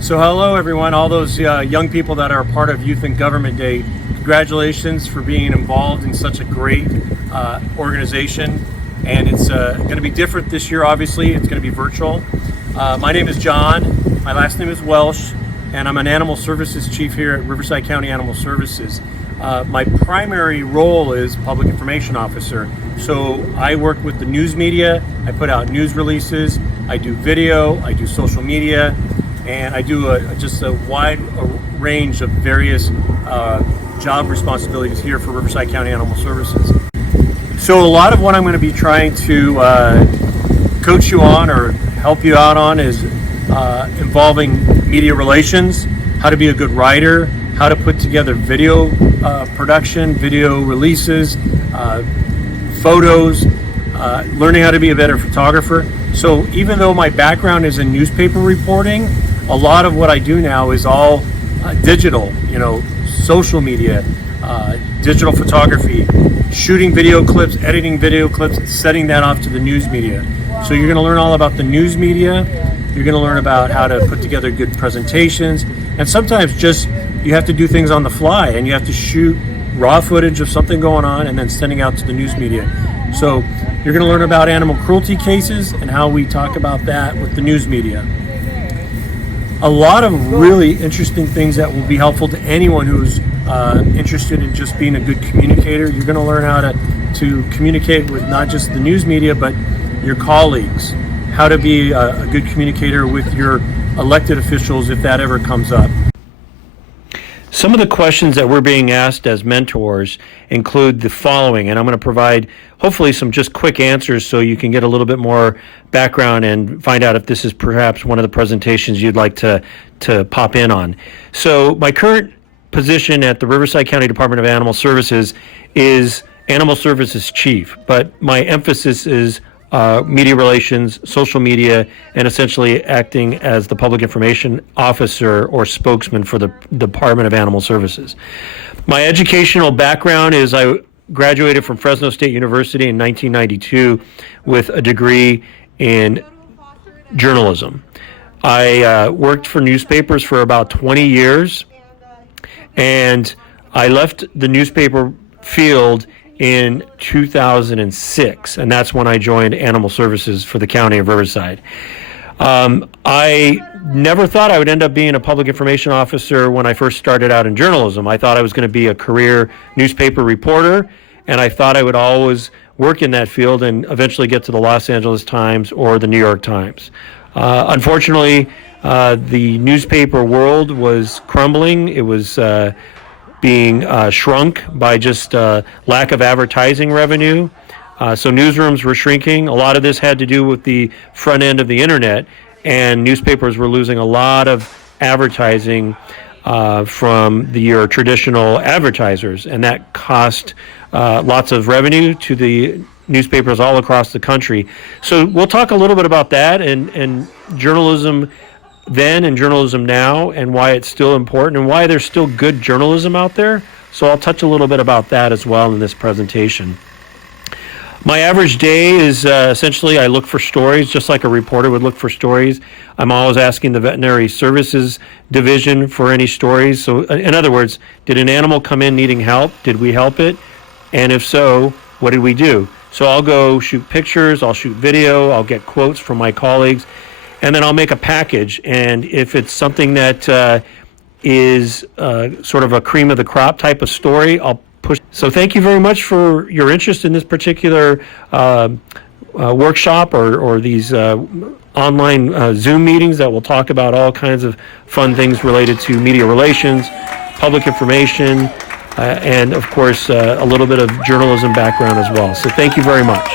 So hello everyone, all those young people that are part of Youth in Government Day, congratulations for being involved in such a great organization. And it's going to be different this year, obviously. It's going to be virtual. My name is John, my last name is Welsh, and I'm an Animal Services Chief here at Riverside County Animal Services. My primary role is Public Information Officer. So I work with the news media, I put out news releases, I do video, I do social media, and I do just a wide range of various job responsibilities here for Riverside County Animal Services. So a lot of what I'm going to be trying to coach you on or help you out on is involving media relations, how to be a good writer, how to put together video production, video releases, photos, learning how to be a better photographer. So even though my background is in newspaper reporting, a lot of what I do now is all digital, social media, digital photography, shooting video clips, editing video clips, setting that off to the news media. So you're going to learn all about the news media. You're going to learn about how to put together good presentations. And sometimes just you have to do things on the fly and you have to shoot raw footage of something going on and then sending out to the news media. So you're going to learn about animal cruelty cases and how we talk about that with the news media. A lot of really interesting things that will be helpful to anyone who's interested in just being a good communicator. You're going to learn how to communicate with not just the news media, but your colleagues, how to be a good communicator with your elected officials if that ever comes up. Some of the questions that we're being asked as mentors include the following, and I'm going to provide hopefully some just quick answers so you can get a little bit more background and find out if this is perhaps one of the presentations you'd like to pop in on. So my current position at the Riverside County Department of Animal Services is Animal Services Chief, but my emphasis is media relations, social media, and essentially acting as the public information officer or spokesman for the Department of Animal Services. My educational background is I graduated from Fresno State University in 1992 with a degree in journalism. I worked for newspapers for about 20 years, and I left the newspaper field in 2006, and that's when I joined Animal Services for the County of Riverside. I never thought I would end up being a public information officer when I first started out in journalism. I thought I was going to be a career newspaper reporter, and I thought I would always work in that field and eventually get to the Los Angeles Times or the New York Times. Unfortunately, the newspaper world was crumbling. It was being shrunk by just lack of advertising revenue. So newsrooms were shrinking. A lot of this had to do with the front end of the internet, and newspapers were losing a lot of advertising from your traditional advertisers, and that cost lots of revenue to the newspapers all across the country. So we'll talk a little bit about that and journalism then and journalism now, and why it's still important and why there's still good journalism out there. So I'll touch a little bit about that as well in this presentation. My average day is essentially I look for stories just like a reporter would look for stories. I'm always asking the veterinary services division for any stories. So in other words, did an animal come in needing help? Did we help it? And if so, what did we do? So I'll go shoot pictures, I'll shoot video, I'll get quotes from my colleagues, and then I'll make a package. And if it's something that is sort of a cream of the crop type of story, I'll push. So thank you very much for your interest in this particular workshop or these online Zoom meetings that will talk about all kinds of fun things related to media relations, public information, and of course a little bit of journalism background as well. So thank you very much.